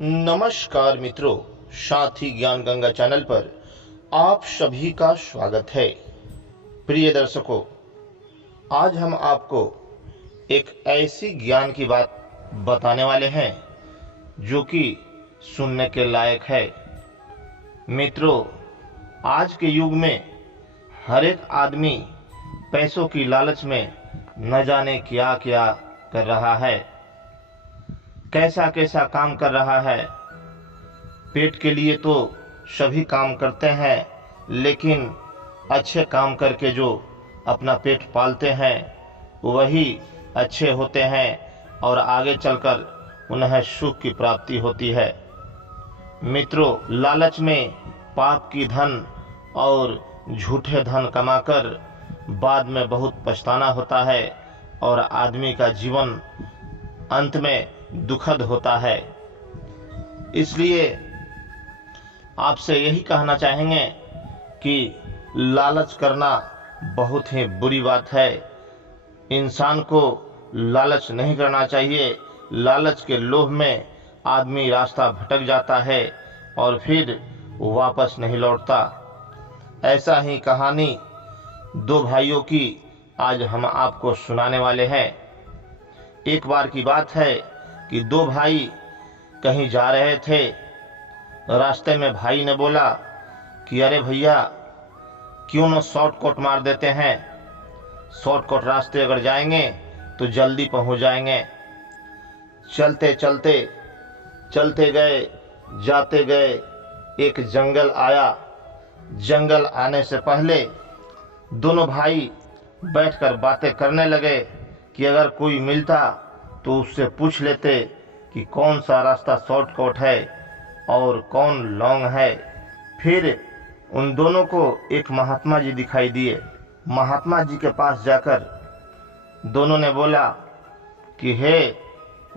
नमस्कार मित्रों, साथी ज्ञान गंगा चैनल पर आप सभी का स्वागत है। प्रिय दर्शकों, आज हम आपको एक ऐसी ज्ञान की बात बताने वाले हैं जो कि सुनने के लायक है। मित्रों, आज के युग में हर एक आदमी पैसों की लालच में न जाने क्या क्या कर रहा है, कैसा कैसा काम कर रहा है। पेट के लिए तो सभी काम करते हैं, लेकिन अच्छे काम करके जो अपना पेट पालते हैं वही अच्छे होते हैं और आगे चलकर उन्हें सुख की प्राप्ति होती है। मित्रों, लालच में पाप की धन और झूठे धन कमाकर बाद में बहुत पछताना होता है और आदमी का जीवन अंत में दुखद होता है। इसलिए आपसे यही कहना चाहेंगे कि लालच करना बहुत ही बुरी बात है। इंसान को लालच नहीं करना चाहिए। लालच के लोभ में आदमी रास्ता भटक जाता है और फिर वापस नहीं लौटता। ऐसा ही कहानी दो भाइयों की आज हम आपको सुनाने वाले हैं। एक बार की बात है कि दो भाई कहीं जा रहे थे। रास्ते में भाई ने बोला कि अरे भैया, क्यों न शॉर्टकट मार देते हैं। शॉर्टकट रास्ते अगर जाएंगे तो जल्दी पहुंच जाएंगे। चलते चलते चलते गए, जाते गए, एक जंगल आया। जंगल आने से पहले दोनों भाई बैठकर बातें करने लगे कि अगर कोई मिलता तो उससे पूछ लेते कि कौन सा रास्ता शॉर्टकट है और कौन लॉन्ग है। फिर उन दोनों को एक महात्मा जी दिखाई दिए। महात्मा जी के पास जाकर दोनों ने बोला कि हे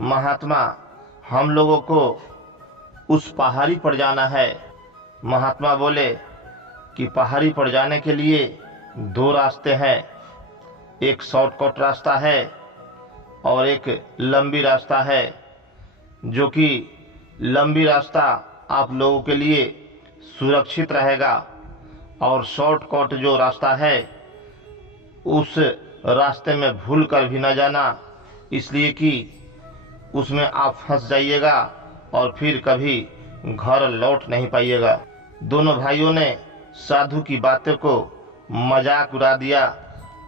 महात्मा, हम लोगों को उस पहाड़ी पर जाना है। महात्मा बोले कि पहाड़ी पर जाने के लिए दो रास्ते हैं, एक शॉर्टकट रास्ता है और एक लंबी रास्ता है। जो कि लंबी रास्ता आप लोगों के लिए सुरक्षित रहेगा और शॉर्टकट जो रास्ता है उस रास्ते में भूल कर भी न जाना, इसलिए कि उसमें आप फंस जाइएगा और फिर कभी घर लौट नहीं पाइएगा। दोनों भाइयों ने साधु की बातें को मजाक उड़ा दिया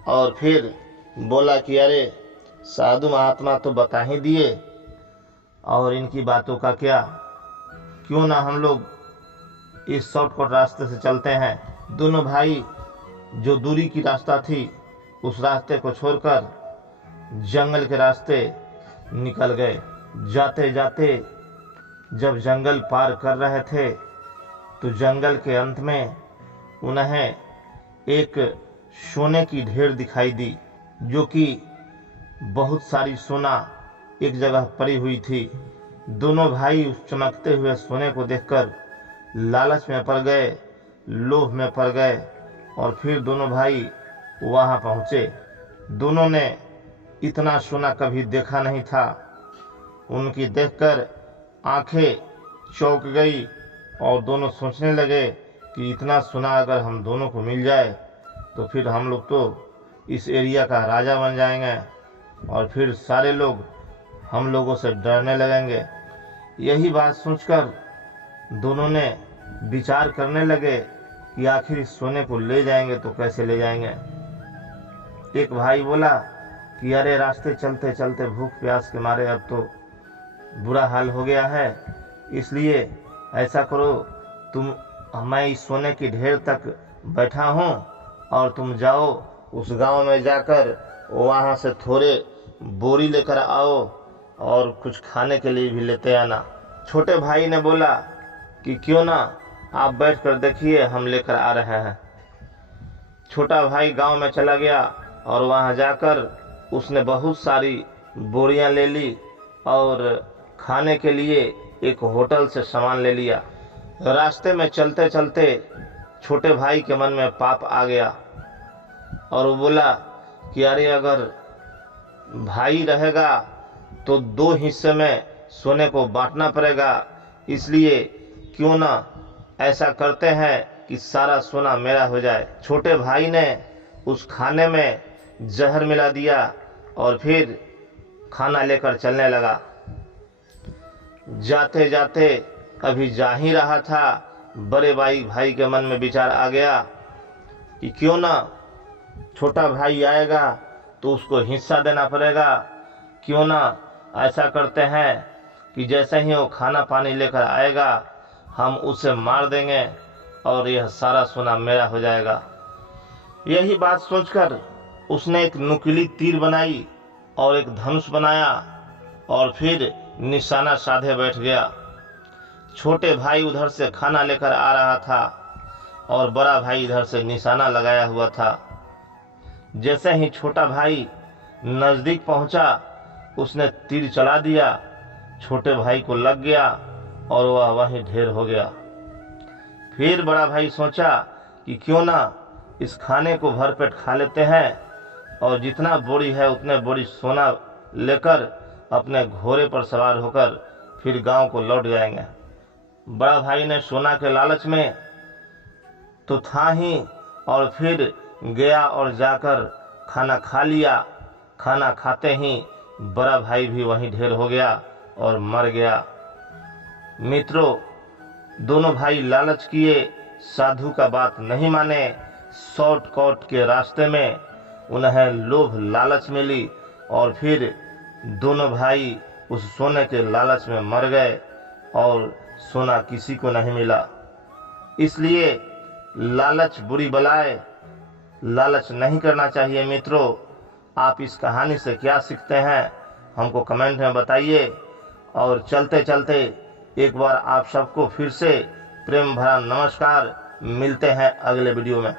और फिर बोला कि अरे साधु महात्मा तो बता ही दिए और इनकी बातों का क्या, क्यों ना हम लोग इस शॉर्टकट रास्ते से चलते हैं। दोनों भाई जो दूरी की रास्ता थी उस रास्ते को छोड़कर जंगल के रास्ते निकल गए। जाते जाते जब जंगल पार कर रहे थे तो जंगल के अंत में उन्हें एक सोने की ढेर दिखाई दी, जो कि बहुत सारी सोना एक जगह पड़ी हुई थी। दोनों भाई उस चमकते हुए सोने को देखकर लालच में पड़ गए, लोभ में पड़ गए और फिर दोनों भाई वहां पहुंचे। दोनों ने इतना सोना कभी देखा नहीं था। उनकी देखकर आंखें चौंक गई और दोनों सोचने लगे कि इतना सोना अगर हम दोनों को मिल जाए तो फिर हम लोग तो इस एरिया का राजा बन जाएंगे और फिर सारे लोग हम लोगों से डरने लगेंगे। यही बात सोचकर दोनों ने विचार करने लगे कि आखिर इस सोने को ले जाएंगे तो कैसे ले जाएंगे। एक भाई बोला कि अरे रास्ते चलते चलते भूख प्यास के मारे अब तो बुरा हाल हो गया है, इसलिए ऐसा करो, मैं इस सोने की ढेर तक बैठा हूँ और तुम जाओ उस गांव में जाकर वहाँ से थोड़े बोरी लेकर आओ और कुछ खाने के लिए भी लेते आना। छोटे भाई ने बोला कि क्यों ना आप बैठ कर देखिए, हम लेकर आ रहे हैं। छोटा भाई गांव में चला गया और वहाँ जाकर उसने बहुत सारी बोरियां ले ली और खाने के लिए एक होटल से सामान ले लिया। रास्ते में चलते चलते छोटे भाई के मन में पाप आ गया और वो बोला कि अरे अगर भाई रहेगा तो दो हिस्से में सोने को बांटना पड़ेगा, इसलिए क्यों ना ऐसा करते हैं कि सारा सोना मेरा हो जाए। छोटे भाई ने उस खाने में जहर मिला दिया और फिर खाना लेकर चलने लगा। जाते जाते अभी जा ही रहा था, बड़े भाई के मन में विचार आ गया कि क्यों ना छोटा भाई आएगा तो उसको हिस्सा देना पड़ेगा। क्यों ना ऐसा करते हैं कि जैसे ही वो खाना पानी लेकर आएगा हम उसे मार देंगे और यह सारा सोना मेरा हो जाएगा। यही बात सोचकर उसने एक नुकीली तीर बनाई और एक धनुष बनाया और फिर निशाना साधे बैठ गया। छोटे भाई उधर से खाना लेकर आ रहा था और बड़ा भाई इधर से निशाना लगाया हुआ था। जैसे ही छोटा भाई नजदीक पहुंचा उसने तीर चला दिया, छोटे भाई को लग गया और वह वहीं ढेर हो गया। फिर बड़ा भाई सोचा कि क्यों ना इस खाने को भरपेट खा लेते हैं और जितना बोरी है उतने बोरी सोना लेकर अपने घोड़े पर सवार होकर फिर गांव को लौट जाएंगे। बड़ा भाई ने सोना के लालच में तो था ही और फिर गया और जाकर खाना खा लिया। खाना खाते ही बड़ा भाई भी वहीं ढेर हो गया और मर गया। मित्रों, दोनों भाई लालच किए, साधु का बात नहीं माने। शॉर्टकट के रास्ते में उन्हें लोभ लालच मिली और फिर दोनों भाई उस सोने के लालच में मर गए और सोना किसी को नहीं मिला। इसलिए लालच बुरी बलाए, लालच नहीं करना चाहिए। मित्रों, आप इस कहानी से क्या सीखते हैं हमको कमेंट में बताइए। और चलते चलते एक बार आप सबको फिर से प्रेम भरा नमस्कार। मिलते हैं अगले वीडियो में।